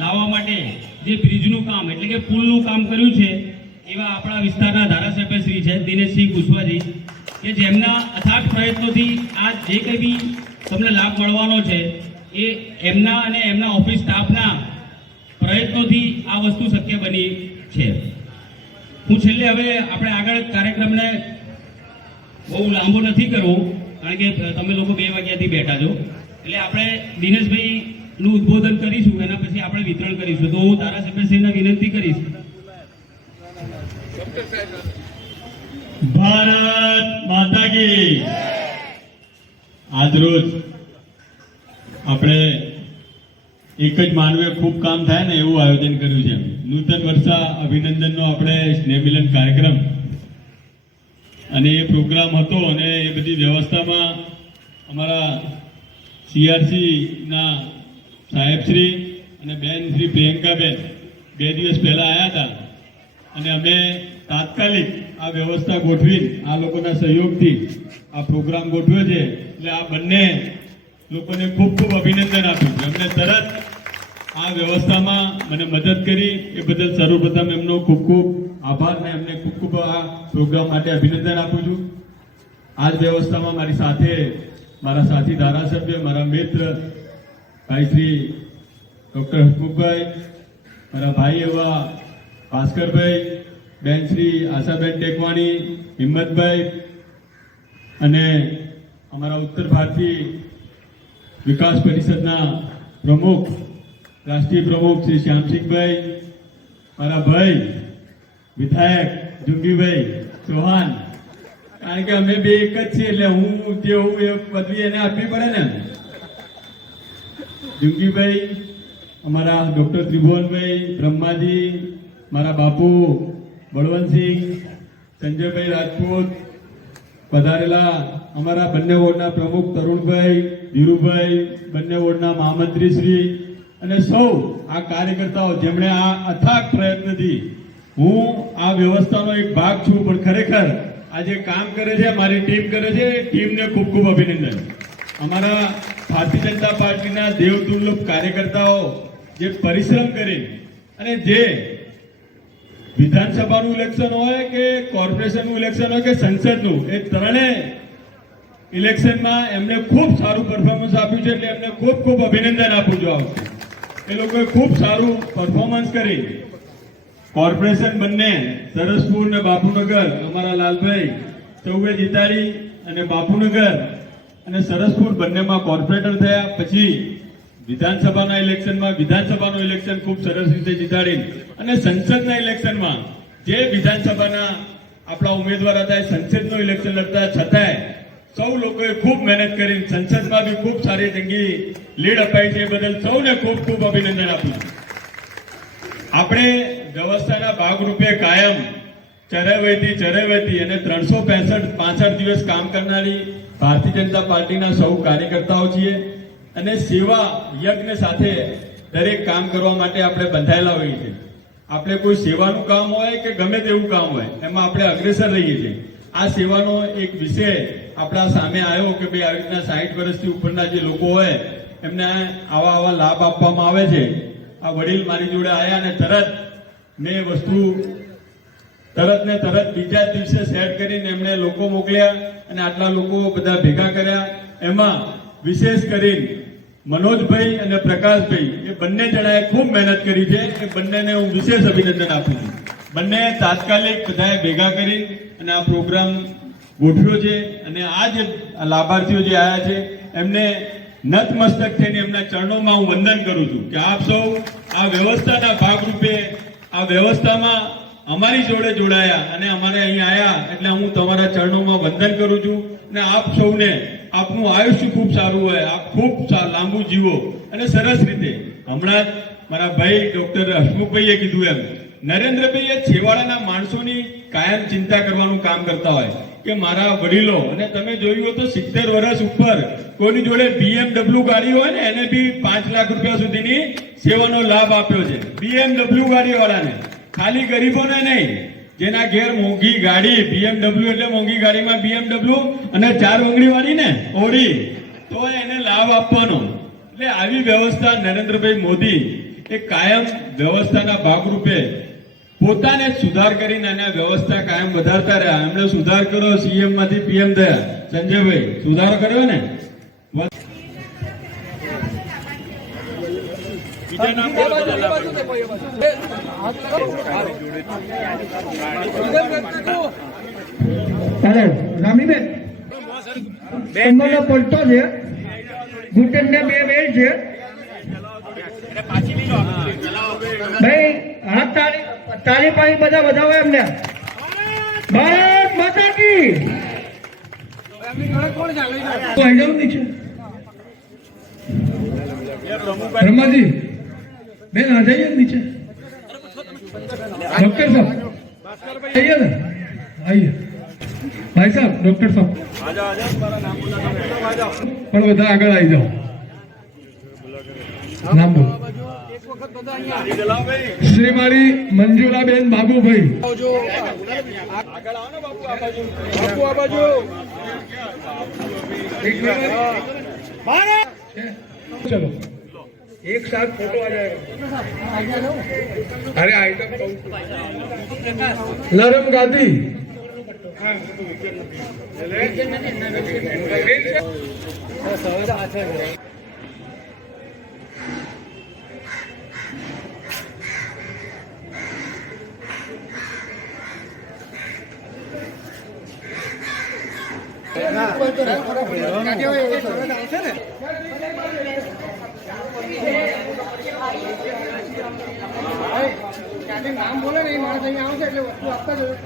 લાવવા માટે જે બ્રિજનું કામ, એટલે કે પુલનું કામ કર્યું છે, એવા આપણા વિસ્તારના ધારાસભ્ય શ્રી છે, દિનેશસિંહ કુશવાજી, કે જેમના અથાગ પ્રયત્નોથી આ જે કંઈ બી તમને લાભ મળવાનો છે, એ એમના અને એમના ઓફિસ સ્ટાફના પ્રયત્નોથી આ વસ્તુ શક્ય બની છે. હું છેલ્લે હવે આપણે આગળ કાર્યક્રમને બહુ લાંબો નથી કરવો, કારણ કે તમે લોકો બે વાગ્યાથી બેઠા છો. એટલે આપણે દિનેશભાઈ નું ઉદ્બોધન કરીશું, એના પછી આપણે વિતરણ કરીશું. તો હું ધારાસભ્યશ્રીને વિનંતી કરીશ. ભારત માતા કી આજરોજ આપણે એક જ માનવે ખૂબ કામ થાય ને એવું આયોજન કર્યું છે. નૂતન વર્ષા અભિનંદનનો આપણે સ્નેહમિલન કાર્યક્રમ અને એ પ્રોગ્રામ હતો અને એ બધી વ્યવસ્થામાં અમારા CRC ના સાહેબશ્રી અને બેન શ્રી પ્રિયંકાબેન, બે દિવસ પહેલા આવ્યા હતા. અને અમે તાત્કાલિક આ વ્યવસ્થા ગોઠવી આ લોકોના સહયોગથી આ પ્રોગ્રામ ગોઠવ્યો છે. એટલે આ બંને લોકોને ખૂબ ખૂબ અભિનંદન આપ્યું છે. અમને તરત આ વ્યવસ્થામાં મને મદદ કરી. એ બદલ સર્વપ્રથમ એમનો ખૂબ ખૂબ આભાર ને એમને ખૂબ ખૂબ આ પ્રોગ્રામ માટે અભિનંદન આપું છું. આ જ વ્યવસ્થામાં મારી સાથે મારા સાથી ધારાસભ્ય, મારા મિત્ર ભાઈ શ્રી ડૉક્ટર હસમુખભાઈ, મારા ભાઈ એવા ભાસ્કરભાઈ, બેન શ્રી આશાબેન ટેકવાણી, હિંમતભાઈ અને અમારા ઉત્તર ભારતીય વિકાસ પરિષદના પ્રમુખ, રાષ્ટ્રીય પ્રમુખ શ્રી શ્યામસિંહભાઈ, મારા ભાઈ વિધાયક જુંગીભાઈ ચૌહાણ. કારણ કે અમે બે એક જ છીએ એટલે હું જે હું, એ પદવી એને આપવી પડે ને. જુંગીભાઈ અમારા ડોક્ટર ત્રિભુવનભાઈ, બ્રહ્માજી, મારા બાપુ, બળવંતસિંહ, સંજયભાઈ રાજપૂત, પધારેલા અમારા બંને વોર્ડના પ્રમુખ તરુણભાઈ, ધીરુભાઈ, બંને વોર્ડના મહામંત્રી શ્રી અને સૌ આ કાર્યકર્તાઓ જેમણે આ અથાગ પ્રયત્નથી હું આ વ્યવસ્થાનો એક ભાગ છું, પણ ખરેખર આ જે કામ કરે છે, મારી ટીમ કરે છે, ટીમને ખૂબ ખૂબ અભિનંદન. અમારા ભારતીય જનતા પાર્ટીના દેવદુર્લભ કાર્યકર્તાઓ જે પરિશ્રમ કરી અને જે વિધાનસભાનું ઇલેક્શન હોય કે કોર્પોરેશનનું ઇલેક્શન હોય કે સંસદનું, એ ત્રણેય ઇલેક્શનમાં એમને ખૂબ સારું પરફોર્મન્સ આપ્યું છે એટલે એમને ખૂબ ખૂબ અભિનંદન આપું છું આવું એ લોકોએ ખૂબ સારું પરફોર્મન્સ કરી. કોર્પોરેશન બંને, સરસપુર ને બાપુનગર, અમારા લાલભાઈ, ચૌવે જીતાડી અને બાપુનગર અને સરસપુર બંનેમાં કોર્પોરેટર થયા, પછી વિધાનસભાના ઇલેક્શનમાં, વિધાનસભાનું ઇલેક્શન ખૂબ સરસ રીતે જીતાડી અને સંસદના ઇલેક્શનમાં જે વિધાનસભાના આપણા ઉમેદવાર હતા એ સંસદનું ઇલેક્શન લડતા છતાંય સૌ લોકોએ ખૂબ મહેનત કરી સંસદમાં બી ખૂબ સારી જંગી લીડ અપાઈ છે બદલ સૌને ખૂબ ખૂબ અભિનંદન આપું આપણે વ્યવસ્થાના ભાગરૂપે કાયમ ચરેવેથી ચરેવૈતી અને ત્રણસો પેસઠ પાસઠ દિવસ કામ કરનારી ભારતીય જનતા પાર્ટીના સૌ કાર્યકર્તાઓ છીએ. અને સેવા યજ્ઞ સાથે દરેક કામ કરવા માટે આપણે બંધાયેલા હોઈએ છીએ. આપણે કોઈ સેવાનું કામ હોય કે ગમે તેવું કામ હોય, એમાં આપણે અગ્રેસર રહીએ છીએ. આ સેવાનો એક વિષય આપણા સામે આવ્યો કે ભાઈ, આવી રીતના સાહીઠ વર્ષથી ઉપરના જે લોકો હોય, એમને આવા આવા લાભ આપવામાં આવે છે. આ વડીલ મારી જોડે આવ્યા અને તરત મેં વસ્તુ તરત ને તરત બીજા દિવસે સેટ કરીને એમણે લોકો મોકલ્યા અને આટલા લોકો બધા ભેગા કર્યા. એમાં વિશેષ કરીને મનોજભાઈ અને પ્રકાશભાઈ, એ બંને જણાએ ખૂબ મહેનત કરી છે. એ બંનેને હું વિશેષ અભિનંદન આપું છું. બંને તાત્કાલિક બધાએ ભેગા કરી અને આ પ્રોગ્રામ ગોઠવ્યો છે અને આ જે લાભાર્થીઓ જે આવ્યા છે, એમને નતમસ્તક થઈને એમના ચરણોમાં હું વંદન કરું છું કે આપ સૌ આ વ્યવસ્થાના ભાગરૂપે આ વ્યવસ્થામાં અમારી જોડે જોડાયા અને અમારે અહીં આવ્યા એટલે હું તમારા ચરણોમાં વંદન કરું છું અને આપ સૌને આપનું આયુષ્ય ખૂબ સારું હોય, આપ ખૂબ લાંબુ જીવો. અને સરસ રીતે, હમણાં જ મારા ભાઈ ડોક્ટર હસમુખભાઈએ કીધું એમ નરેન્દ્રભાઈ છેવાડાના માણસોની કાયમ ચિંતા કરવાનું કામ કરતા હોય કે મારા વડીલો, અને તમે જોયું હોય તો સિત્તેર વર્ષ ઉપર કોઈની જોડે BMW ગાડી હોય ને એને બી પાંચ લાખ રૂપિયા સુધીની સેવાનો લાભ આપ્યો છે. BMW ગાડી વાળાને ખાલી ગરીબોને નહીં, જેના ઘેર મોંઘી ગાડી, BMW એટલે મોંઘી ગાડીમાં BMW અને ચાર ઓંગળી વાળી ને ઓડી, તો એને લાભ આપવાનો. એટલે આવી વ્યવસ્થા નરેન્દ્રભાઈ મોદી એ કાયમ વ્યવસ્થાના ભાગરૂપે પોતાને સુધાર કરીને અને વ્યવસ્થા કાયમ વધારતા રહ્યા. એમણે સુધાર કર્યો સીએમમાંથી પીએમ થયા. સંજયભાઈ, સુધારો કર્યો ને? બીજા નામ બોલો રામીબેન તમારો પલટો છે ઘૂંટણ ને બે બેલ છે ભાઈ હા તાળી તાળી પાણી બધા વધાવો એમને ભારત માતા કી કોણ અહીં છે રમાજી બેન આ જઈએ નીચે? ડોક્ટર સાહેબ જઈએ ને? આઈએ ભાઈ સાહેબ ડોક્ટર સાહેબ. પણ બધા આગળ આવી જાઓ. નામ બોલો. શ્રી મારી મંજુલાબેન બાબુભાઈ ચલો. एक साथ फोटो आ जाएगा अरे आइटम नरम गादी નામ બોલે ને એ માણસ અહીંયા આવશે એટલે વસ્તુ આપતા જ હોય.